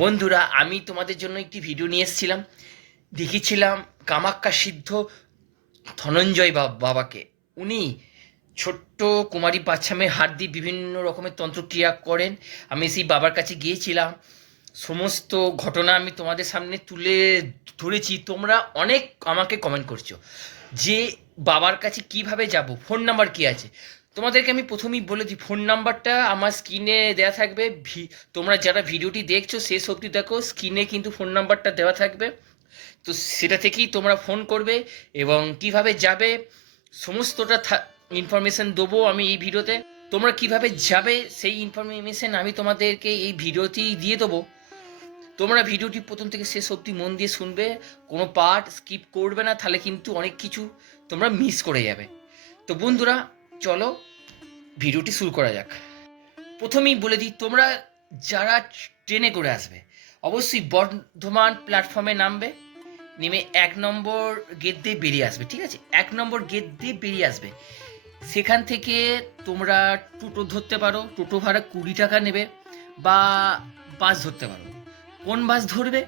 বন্ধুরা, আমি তোমাদের জন্য একটি ভিডিও নিয়ে এসেছিলাম। দেখিয়েছিলাম কামাক্ষ্যা সিদ্ধ ধনঞ্জয় বাবাকে। উনি ছোট্ট কুমারী বাচ্চা মেয়ের হাত দিয়ে বিভিন্ন রকমের তন্ত্রক্রিয়া করেন। আমি সেই বাবার কাছে গিয়েছিলাম, সমস্ত ঘটনা আমি তোমাদের সামনে তুলে ধরেছি। তোমরা অনেক আমাকে কমেন্ট করছো যে বাবার কাছে কিভাবে যাব, ফোন নাম্বার কি আছে। তোমাদেরকে আমি প্রথমেই বলে দিই, ফোন নাম্বারটা আমার স্ক্রিনে দেওয়া থাকবে। তোমরা যারা ভিডিওটি দেখছো শেষ অবধি দেখো, স্ক্রিনে কিন্তু ফোন নাম্বারটা দেওয়া থাকবে। তো সেটা থেকেই তোমরা ফোন করবে এবং কিভাবে যাবে সমস্তটা ইনফরমেশন দেবো আমি এই ভিডিওতে। তোমরা কিভাবে যাবে সেই ইনফরমেশন আমি তোমাদেরকে এই ভিডিওতেই দিয়ে দেবো। তোমরা ভিডিওটি প্রথম থেকে শেষ অবধি মন দিয়ে শুনবে, কোনো পার্ট স্কিপ করবে না, তাহলে কিন্তু অনেক কিছু তোমরা মিস করে যাবে। তো বন্ধুরা, চলো ভিডিওটি শুরু করা যাক। প্রথমেই বলে দিই, তোমরা যারা ট্রেনে করে আসবে অবশ্যই বর্ধমান প্ল্যাটফর্মে নামবে। নেমে 1 নম্বর গেট দিয়ে বেরিয়ে আসবে, ঠিক আছে? 1 নম্বর গেট দিয়ে বেরিয়ে আসবে। সেখান থেকে তোমরা টোটো ধরতে পারো, টোটো ভাড়া 20 টাকা নেবে, বা বাস ধরতে পারো। কোন বাস ধরবে?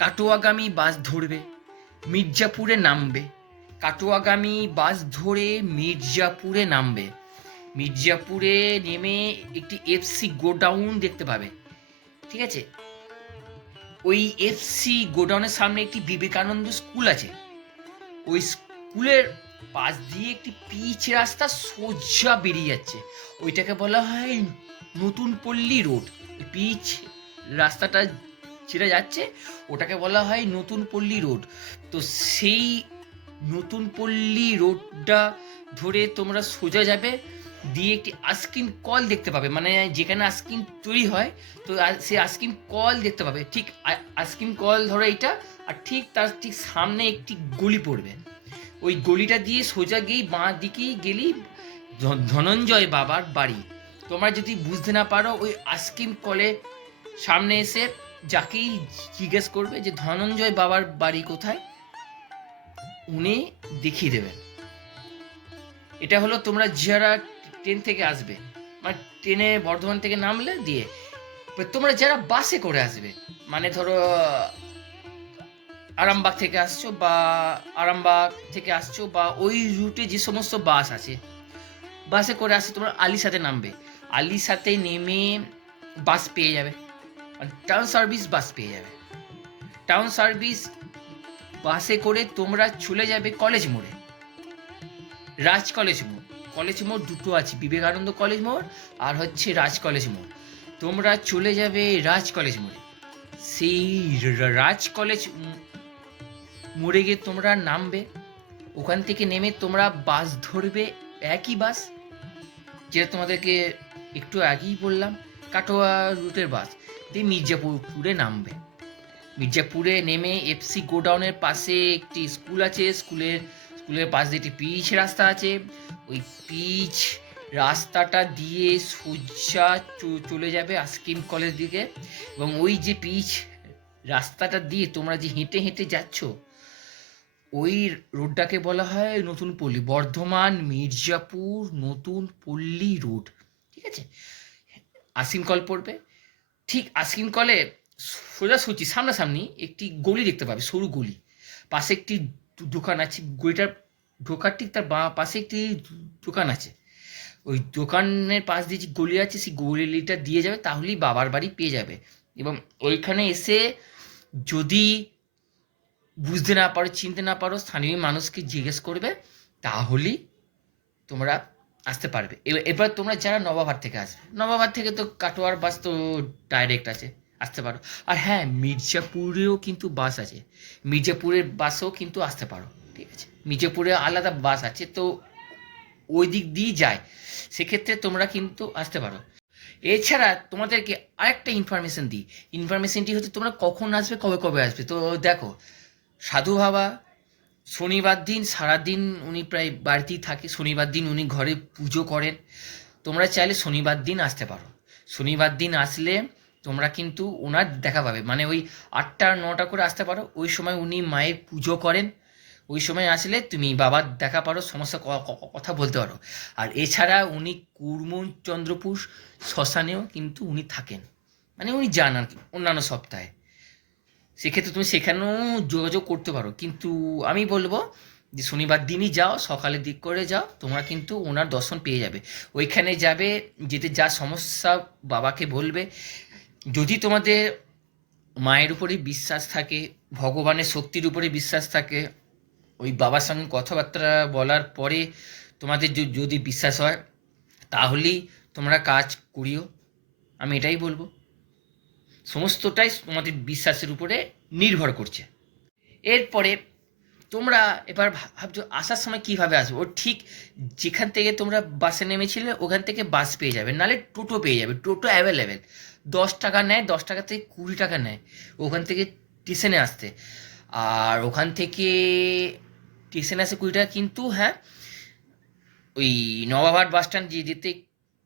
কাটোয়াগামী বাস ধরবে, মির্জাপুরে নামবে। কাটোয়াগামী বাস ধরে মির্জাপুরে নামবে। মির্জাপুরে নেমে একটি এফসি গোডাউন দেখতে পাবে, ঠিক আছে? ওই এফসি গোডাউনের সামনে একটি বিবেকানন্দ স্কুল আছে। ওই স্কুলের পাশ দিয়ে একটি পিচ রাস্তা সোজা বেরিয়ে যাচ্ছে, ওইটাকে বলা হয় নতুন পল্লী রোড। পিচ রাস্তাটা যেটা যাচ্ছে ওটাকে বলা হয় নতুন পল্লী রোড। তো সেই নতুন পল্লী রোডটা ধরে তোমরা সোজা যাবে, দিয়ে একটি আইসক্রিম কল দেখতে পাবে, মানে যেখানে আইসক্রিম তৈরি হয়। তো সেই আইসক্রিম কল দেখতে পাবে, ঠিক আইসক্রিম কল ধরো এইটা, আর ঠিক তার ঠিক সামনে একটি গলি পড়বে। ওই গলিটা দিয়ে সোজা গিয়ে বাঁ দিকেই গেলেই ধনঞ্জয় বাবার বাড়ি। তোমরা যদি বুঝতে না পারো, ওই আইসক্রিম কলে সামনে এসে যাকেই জিজ্ঞেস করবে যে ধনঞ্জয় বাবার বাড়ি কোথায়, উনি দেখিয়ে দেবেন। এটা হলো তোমরা যারা ট্রেন থেকে আসবে, মানে ট্রেনে বর্ধমান থেকে নামলে দিয়ে। তোমরা যারা বাসে করে আসবে, মানে ধরো আরামবাগ থেকে আসছো, বা আরামবাগ থেকে আসছো, বা ওই রুটে যে সমস্ত বাস আছে, বাসে করে আসছো, তোমরা আলিশাতে নামবে। আলিশাতে নেমে বাস পেয়ে যাবে, টাউন সার্ভিস বাস পেয়ে যাবে। টাউন সার্ভিস বাসে করে তোমরা চলে যাবে কলেজ মোড়ে, রাজ কলেজ মোড়। কলেজ মোড় দুটো আছে, বিবেকানন্দ কলেজ মোড় আর হচ্ছে রাজ কলেজ মোড়। তোমরা চলে যাবে রাজ কলেজ মোড়ে। সেই রাজ কলেজ মোড়ে গিয়ে তোমরা নামবে। ওখান থেকে নেমে তোমরা বাস ধরবে, একই বাস যেটা তোমাদেরকে একটু আগেই বললাম, কাটোয়া রুটের বাস দিয়ে মির্জাপুরে নামবে। মির্জাপুরে নেমে এফসি গোডাউনের পাশে একটি স্কুল আছে, স্কুলের পাশ দিয়ে একটি পিচ রাস্তা আছে। ওই পিচ রাস্তাটা দিয়ে সোজা চলে যাবে আইসক্রিম কলের দিকে। এবং ওই যে পিচ রাস্তাটা দিয়ে তোমরা যে হেঁটে হেঁটে যাচ্ছ, ওই রোডটাকে বলা হয় নতুন পল্লী, বর্ধমান মির্জাপুর নতুন পল্লী রোড, ঠিক আছে? আইসক্রিম কল পড়বে, ঠিক আইসক্রিম কলে সোজাসুজি সামনাসামনি একটি গলি দেখতে পাবে, সরু গলি। পাশে একটি দোকান আছে, গলিটার ঢোকার ঠিক তার বাঁ পাশে একটি দোকান আছে। ওই দোকানের পাশ দিয়ে যে গলি আছে, সেই গলিটা দিয়ে যাবে, তাহলেই বাবার বাড়ি পেয়ে যাবে। এবং ওইখানে এসে যদি বুঝতে না পারো, চিনতে না পারো, স্থানীয় মানুষকে জিজ্ঞেস করবে, তাহলেই তোমরা আসতে পারবে। এবার তোমরা যারা নবাবহাট থেকে আসবে, নবাবহাট থেকে তো কাটোয়ার বাস তো ডাইরেক্ট আছে, আসতে পারো। আর হ্যাঁ, মির্জাপুরেও কিন্তু বাস আছে, মির্জাপুরের বাসেও কিন্তু আসতে পারো, ঠিক আছে? মির্জাপুরে আলাদা বাস আছে, তো ওই দিক দিয়ে যায়, সেক্ষেত্রে তোমরা কিন্তু আসতে পারো। এছাড়া তোমাদেরকে আরেকটা ইনফরমেশন দিই। ইনফরমেশনটি হচ্ছে তোমরা কখন আসবে, কবে কবে আসবে। তো দেখো, সাধু বাবা শনিবার দিন সারাদিন উনি প্রায় বাড়িতেই থাকে, শনিবার দিন উনি ঘরে পুজো করেন। তোমরা চাইলে শনিবার দিন আসতে পারো। শনিবার দিন আসলে তোমরা কিন্তু ওনার দেখা পাবে, মানে ওই 8টা 9টা করে আসতে পারো। ওই সময় উনি মায়ের পুজো করেন, ওই সময় আসলে তুমি বাবার দেখা পারো, সমস্যা কথা বলতে পারো। আর এছাড়া উনি কুর্মচন্দ্রপুর শ্মশানেও কিন্তু উনি থাকেন, মানে উনি যান আর কি অন্যান্য সপ্তাহে, সেক্ষেত্রে তুমি সেখানেও যোগাযোগ করতে পারো। কিন্তু আমি বলবো যে শনিবার দিনই যাও, সকালের দিক করে যাও, তোমরা কিন্তু ওনার দর্শন পেয়ে যাবে। ওইখানে যাবে, যেতে যা সমস্যা বাবাকে বলবে। যদি তোমাদের মায়ের উপরে বিশ্বাস থাকে, ভগবানের শক্তির উপরে বিশ্বাস থাকে, ওই বাবার সঙ্গে কথাবার্তা বলার পরে তোমাদের যদি বিশ্বাস হয়, তাহলেই তোমরা কাজ করিও। আমি এটাই বলবো, সমস্তটাই তোমাদের বিশ্বাসের উপরে নির্ভর করছে। এরপরে তোমরা এবার ভাবছো আসার সময় কিভাবে আসবে। ও ঠিক যেখান থেকে তোমরা বাসে নেমেছিলে ওখান থেকে বাস পেয়ে যাবে, নাহলে টোটো পেয়ে যাবে। টোটো অ্যাভেলেবেল, 10 টাকা নেয়, 10 টাকা থেকে 20 টাকা নেয় ওখান থেকে স্টেশনে আসতে। আর ওখান থেকে স্টেশনে আসে 20 টাকা, কিন্তু হ্যাঁ ওই নবাবহাট বাস স্ট্যান্ড যেতে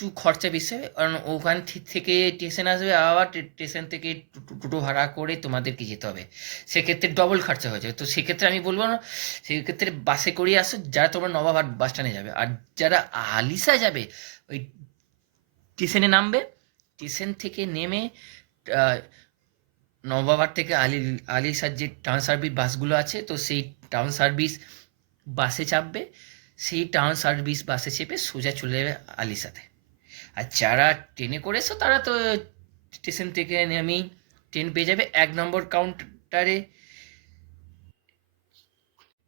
একটু খরচা বেশি হবে, কারণ ওখান থেকে স্টেশন আসবে, আবার স্টেশন থেকে টোটো ভাড়া করে তোমাদেরকে যেতে হবে, সেক্ষেত্রে ডবল খরচা হয়ে যাবে। তো সেক্ষেত্রে আমি বলবো না, সেক্ষেত্রে বাসে করেই আসো যারা তোমরা নবাবহাট বাস স্ট্যান্ডে যাবে। আর যারা আলিশা যাবে, ওই স্টেশনে নামবে, স্টেশন থেকে নেমে নবাবহাট থেকে আলিশার যে টাউন সার্ভিস বাসগুলো আছে, তো সেই টাউন সার্ভিস বাসে চাপবে, সেই টাউন সার্ভিস বাসে চেপে সোজা চলে যাবে আলিশাতে। আর যারা ট্রেনে করেছো তারা তো স্টেশন থেকে নেমেই ট্রেন পেয়ে যাবে, 1 নম্বর কাউন্টারে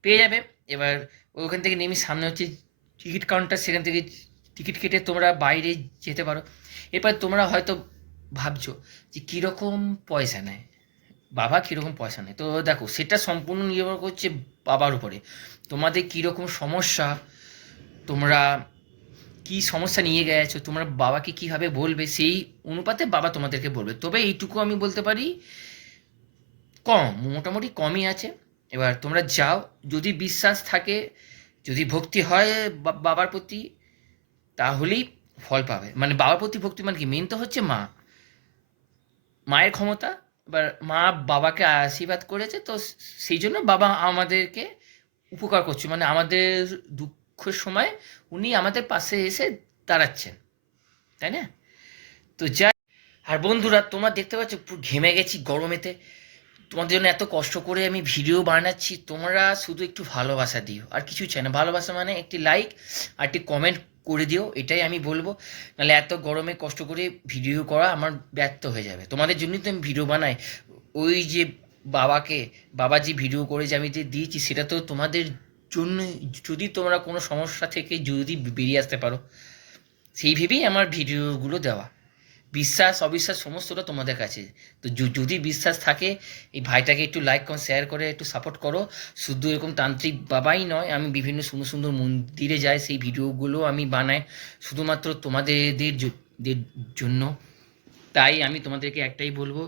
পেয়ে যাবে। এবার ওখান থেকে নেমে সামনে হচ্ছে টিকিট কাউন্টার, সেখান থেকে টিকিট কেটে তোমরা বাইরে যেতে পারো। এরপর তোমরা হয়তো ভাবছো যে কীরকম পয়সা নেয়, বাবা কীরকম পয়সা নেয়। তো দেখো, সেটা সম্পূর্ণ নির্ভর করছে বাবার উপরে, তোমাদের কীরকম সমস্যা, তোমরা কি সমস্যা নিয়ে গেছো, তোমরা বাবাকে কিভাবে বলবে, সেই অনুপাতে বাবা তোমাদেরকে বলবে। তবে এইটুকু আমি বলতে পারি, কম, মোটামুটি কমই আছে। এবার তোমরা যাও, যদি বিশ্বাস থাকে, যদি ভক্তি হয় বাবার প্রতি, তাহলেই ফল পাবে। মানে বাবার প্রতি ভক্তি মানে কি, মেন তো হচ্ছে মা, মায়ের ক্ষমতা। এবার মা বাবাকে আশীর্বাদ করেছে, তো সেই জন্য বাবা আমাদেরকে উপকার করছে, মানে আমাদের দুঃখের সময় উনি আমাদের পাশে এসে দাঁড়াচ্ছেন, তাই না? তো যাই, আর বন্ধুরা তোমরা দেখতে পাচ্ছ পুরো ঘেমে গেছি গরমেতে, তোমাদের জন্য এত কষ্ট করে আমি ভিডিও বানাচ্ছি, তোমরা শুধু একটু ভালোবাসা দিও, আর কিছু চাই না। ভালোবাসা মানে একটি লাইক আর একটি কমেন্ট করে দিও, এটাই আমি বলবো। নাহলে এত গরমে কষ্ট করে ভিডিও করা আমার ব্যর্থ হয়ে যাবে। তোমাদের জন্যই তো আমি ভিডিও বানাই। ওই যে বাবাকে, বাবা যে ভিডিও করে যে আমি যে দিয়েছি, সেটা তো তোমাদের জন্যই। যদি তোমরা কোনো সমস্যা থেকে যদি বেরিয়ে আসতে পারো, সেই ভেবেই আমার ভিডিওগুলো দেওয়া। বিশ্বাস অবিশ্বাস সমস্তটা তোমাদের কাছে। তো যদি বিশ্বাস থাকে, এই ভাইটাকে একটু লাইক করো, শেয়ার করে একটু সাপোর্ট করো। শুধু এরকম তান্ত্রিক বাবাই নয়, আমি বিভিন্ন সুন্দর সুন্দর মন্দিরে যাই, সেই ভিডিওগুলো আমি বানাই শুধুমাত্র তোমাদের জন্য। তাই আমি তোমাদেরকে একটাই বলবো,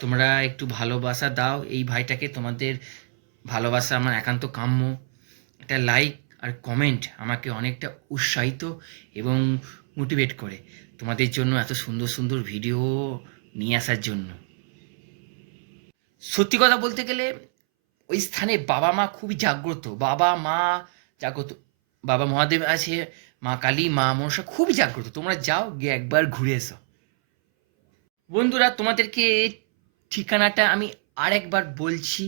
তোমরা একটু ভালোবাসা দাও এই ভাইটাকে, তোমাদের ভালোবাসা আমার একান্ত কাম্য। একটা লাইক আর কমেন্ট আমাকে অনেকটা উৎসাহিত এবং মোটিভেট করে তোমাদের জন্য এত সুন্দর সুন্দর ভিডিও নিয়ে আসার জন্য। সত্যি কথা বলতে গেলে ওই স্থানে বাবা মা খুবই জাগ্রত, বাবা মা জাগ্রত, বাবা মহাদেব আছে, মা কালী, মা মনসা খুবই জাগ্রত। তোমরা যাও, গিয়ে একবার ঘুরে এসো। বন্ধুরা তোমাদেরকে ঠিকানাটা আমি আরেকবার বলছি,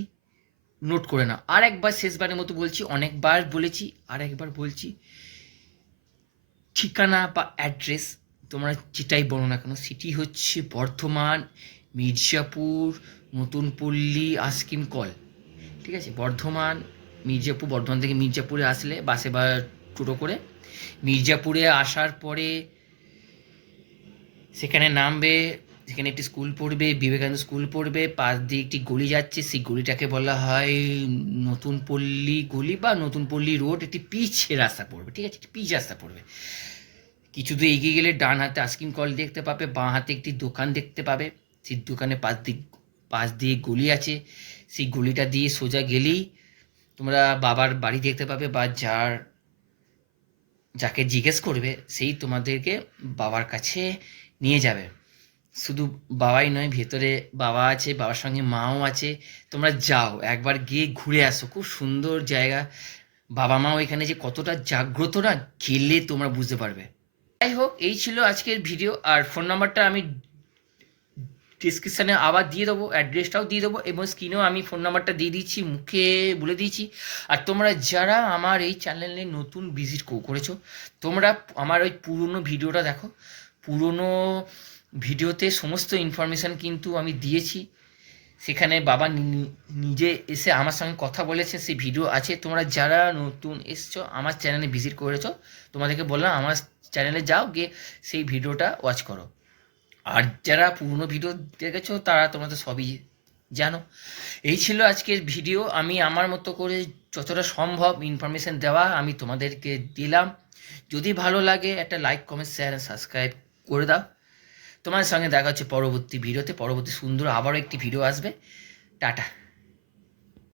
নোট করে নাও। আরেকবার শেষবারের মতো বলছি, অনেকবার বলেছি, আরেকবার বলছি, ঠিকানা বা অ্যাড্রেস তোমরা যেটাই বলো না কেন, সেটি হচ্ছে বর্ধমান, মির্জাপুর, নতুন পল্লী, আস্কিম কল। ঠিক আছে, বর্ধমান, মির্জাপুর, বর্ধমান থেকে মির্জাপুরে আসলে বাসে বা টোটো করে মির্জাপুরে আসার পরে সেখানে নামবে, সেখানে একটি স্কুল পড়বে, বিবেকানন্দ স্কুল পড়বে, পাশ দিয়ে একটি গলি যাচ্ছে, সেই গলিটাকে বলা হয় নতুন পল্লী গলি বা নতুন পল্লী রোড। একটি পিচ রাস্তা পড়বে, ঠিক আছে, একটি পিচ রাস্তা পড়বে। কিছু দূর এগিয়ে গেলে ডান হাতে আইসক্রিম কল দেখতে পাবে, বাঁ হাতে একটি দোকান দেখতে পাবে, সেই দোকানের পাশ দিয়ে গলি আছে, সেই গলিটা দিয়ে সোজা গেলেই তোমরা বাবার বাড়ি দেখতে পাবে, বা যাকে জিজ্ঞেস করবে সেই তোমাদেরকে বাবার কাছে নিয়ে যাবে। শুধু বাবাই নয়, ভেতরে বাবা আছে, বাবার সঙ্গে মাও আছে। তোমরা যাও, একবার গিয়ে ঘুরে আসো, খুব সুন্দর জায়গা। বাবা মাও এখানে যে কতটা জাগ্রত না, গেলে তোমরা বুঝতে পারবে। যাই হোক, এই ছিল আজকের ভিডিও। আর ফোন নাম্বারটা আমি ডিসক্রিপশানে আবার দিয়ে দেবো, অ্যাড্রেসটাও দিয়ে দেবো এবং স্ক্রিনেও আমি ফোন নাম্বারটা দিয়ে দিচ্ছি, মুখে বলে দিয়েছি। আর তোমরা যারা আমার এই চ্যানেলে নতুন ভিজিট করেছো, তোমরা আমার ওই পুরনো ভিডিওটা দেখো। পুরনো ভিডিওতে সমস্ত ইনফরমেশান কিন্তু আমি দিয়েছি। সেখানে বাবা নিজে এসে আমার সঙ্গে কথা বলেছে, সেই ভিডিও আছে। তোমরা যারা নতুন এসছো, আমার চ্যানেলে ভিজিট করেছো, তোমাদেরকে বললাম আমার চ্যানেলে যাও, গিয়ে সেই ভিডিওটা ওয়াচ করো। আর যারা পুরনো ভিডিও দেখেছো তারা তোমরা তো সবই জানো। এই ছিল আজকের ভিডিও। আমি আমার মতো করে যতটা সম্ভব ইনফরমেশান দেওয়া আমি তোমাদেরকে দিলাম। যদি ভালো লাগে একটা লাইক, কমেন্ট, শেয়ার আর সাবস্ক্রাইব করে দাও। তোমার সঙ্গে দেখা হচ্ছে পরবর্তী ভিডিওতে। পরবর্তী সুন্দর আবারও একটি ভিডিও আসবে। টাটা।